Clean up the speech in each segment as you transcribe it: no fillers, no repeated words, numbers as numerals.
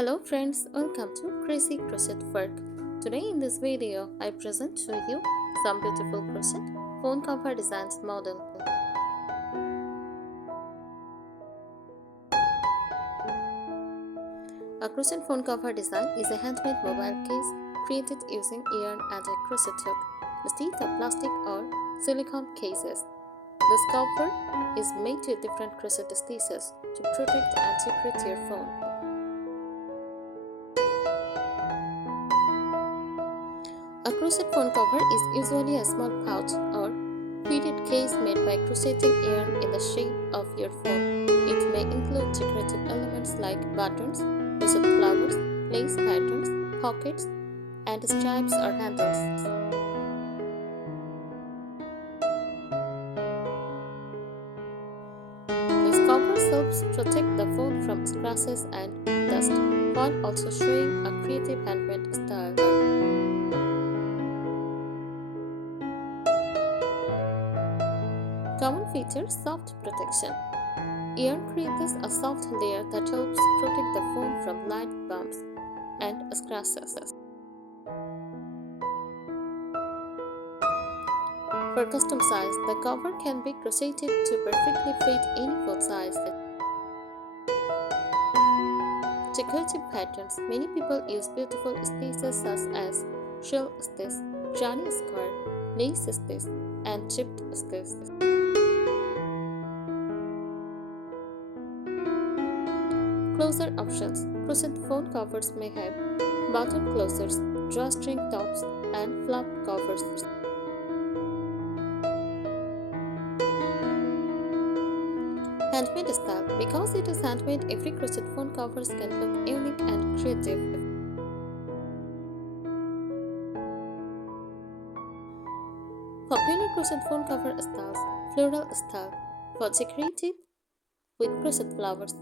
Hello friends, welcome to Crazy Crochet Work. Today in this video, I present to you some beautiful crochet phone cover designs model. A crochet phone cover design is a handmade mobile case created using yarn and a crochet hook, instead of plastic or silicone cases. This cover is made to different crochet stitches to protect and secure your phone. A crochet phone cover is usually a small pouch or fitted case made by crocheting yarn in the shape of your phone. It may include decorative elements like buttons, crochet flowers, lace patterns, pockets, and stripes or handles. This cover helps protect the phone from scratches and dust, while also showing a creative handmade style. Common features: soft protection. Yarn creates a soft layer that helps protect the phone from light bumps and scratches. For custom size, the cover can be crocheted to perfectly fit any phone size. Decorative patterns. Many people use beautiful stitches such as shell stitch, granny square, lace stitch, and chipped stitch. Closer options. Crochet phone covers may have button closers, drawstring tops, and flap covers. Handmade style. Because it is handmade, every crochet phone covers can look unique and creative. Popular crochet phone cover styles. Floral style, for decorated with crochet flowers.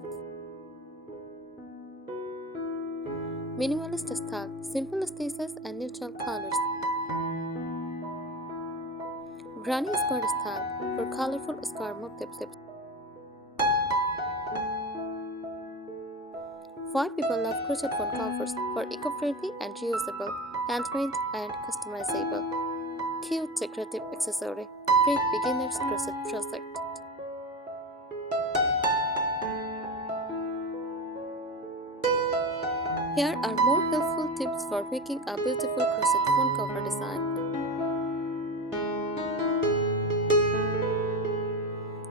Minimalist style, simple stitches and neutral colors. Granny square style, for colorful square motifs. Why people love crochet phone covers? For eco-friendly and reusable, handmade and customizable. Cute decorative accessory, great beginner's crochet project. Here are more helpful tips for making a beautiful crochet phone cover design.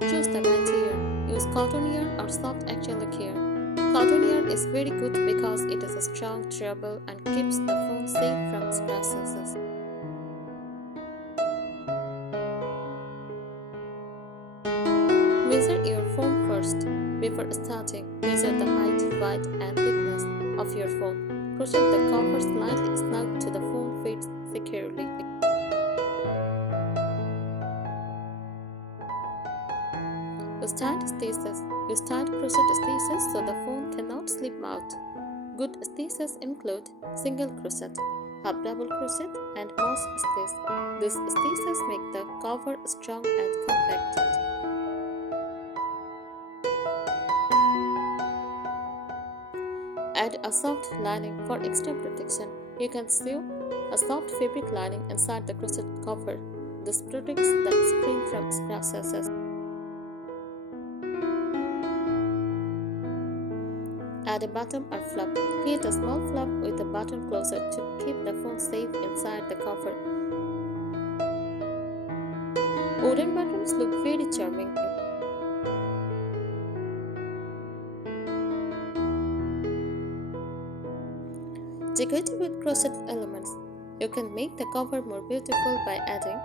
Choose the right yarn. Use cotton yarn or soft acrylic yarn. Cotton yarn is very good because it is strong, durable, and keeps the phone safe from scratches. Measure your phone first. Before starting, measure the height, width, and thickness of your phone. Crochet the cover slightly snug to the phone fits securely. Use tight stitches. Use tight crochet stitches so the phone cannot slip out. Good stitches include single crochet, half double crochet, and moss stitch. These stitches make the cover strong and compact. Add a soft lining for extra protection. You can sew a soft fabric lining inside the crochet cover. This protects the screen from scratches. Add a button or flap. Create a small flap with a button closer to keep the phone safe inside the cover. Wooden buttons look very charming. Decorate with crochet elements. You can make the cover more beautiful by adding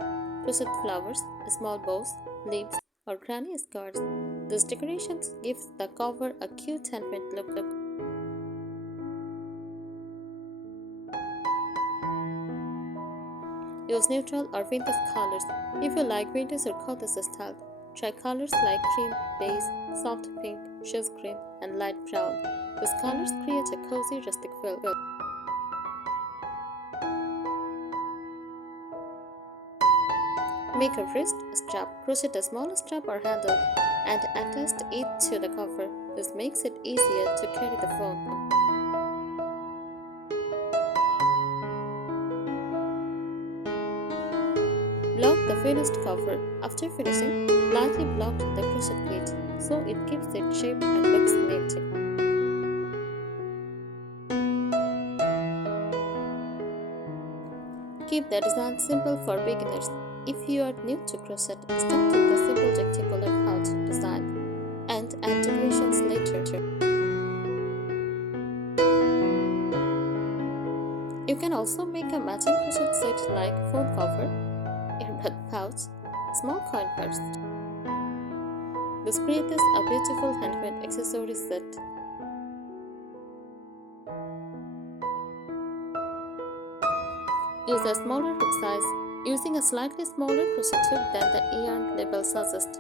crochet flowers, small bows, leaves, or granny squares. These decorations give the cover a cute handmade look. Use neutral or vintage colors. If you like vintage or cottage style, try colors like cream, beige, soft pink, shoes green, and light brown. These colors create a cozy rustic feel. Make a wrist strap. Crochet a small strap or handle and attach it to the cover. This makes it easier to carry the phone. the finished cover. After finishing, lightly block the crochet page so it keeps its shape and looks neat. Keep the design simple for beginners. If you are new to crochet, start with the simple rectangular pouch design and add decorations later. You can also make a matching crochet set like phone cover, earbud pouch, small coin purse. This creates a beautiful handmade accessory set. Use a smaller hook size. Using a slightly smaller crochet hook than the yarn label suggests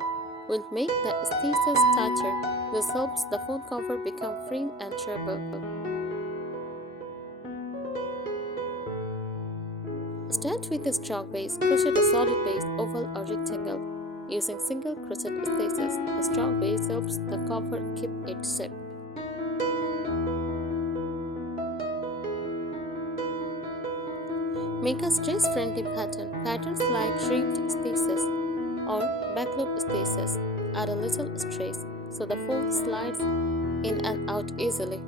will make the stitches tighter. This helps the phone cover become firm and durable. Start with a strong base. Crochet a solid base, oval or rectangle. Using single crochet stitches, a strong base helps the cover keep its shape. Make a stress-friendly pattern. Patterns like shrinked stitches or backloop stitches add a little stress so the fold slides in and out easily.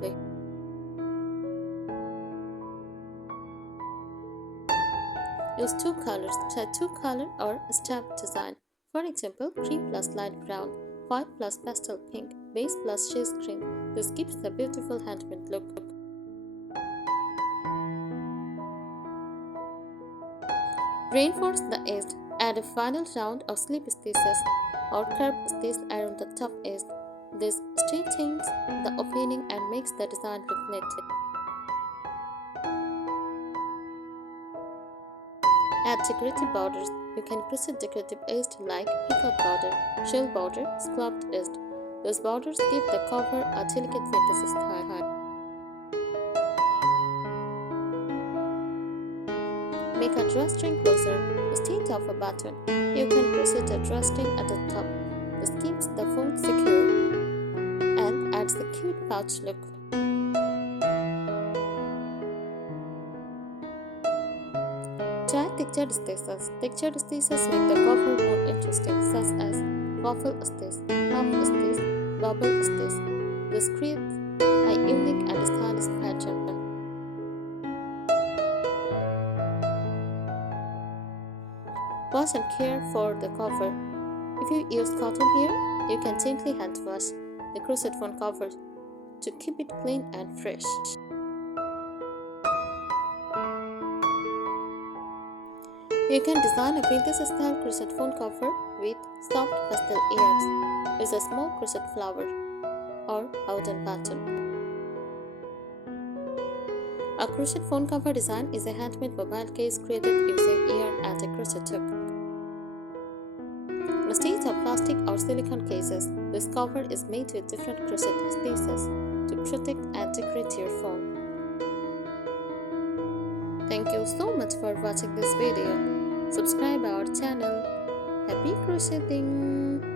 Use two colors, tattoo color or stamp design. For example, cream plus light brown, white plus pastel pink, beige plus chase green. This gives a beautiful handmade look. Reinforce the edge. Add a final round of slip stitches or curved stitch around the top edge. This strengthens the opening and makes the design look neat. Add decorative borders. You can crochet decorative edge like peacock border, shell border, scalloped edge. Those borders give the cover a delicate vintage style. Make a drawstring closer instead of a button. You can crochet a drawstring at the top. This keeps the fold secure and adds a cute pouch look. Try textured stitches. Textured stitches make the cover more interesting, such as waffle stitch, half stitch, bubble stitch. This creates a unique and stylish pattern. Wash and care for the cover. If you use cotton here, you can gently hand wash the crochet phone cover to keep it clean and fresh. You can design a vintage style crochet phone cover with soft pastel yarns. Use a small crochet flower or a wooden button. A crochet phone cover design is a handmade mobile case created using yarn and a crochet hook. Instead of plastic or silicone cases, this cover is made with different crochet stitches to protect and decorate your phone. Thank you so much for watching this video. Subscribe our channel. Happy crocheting!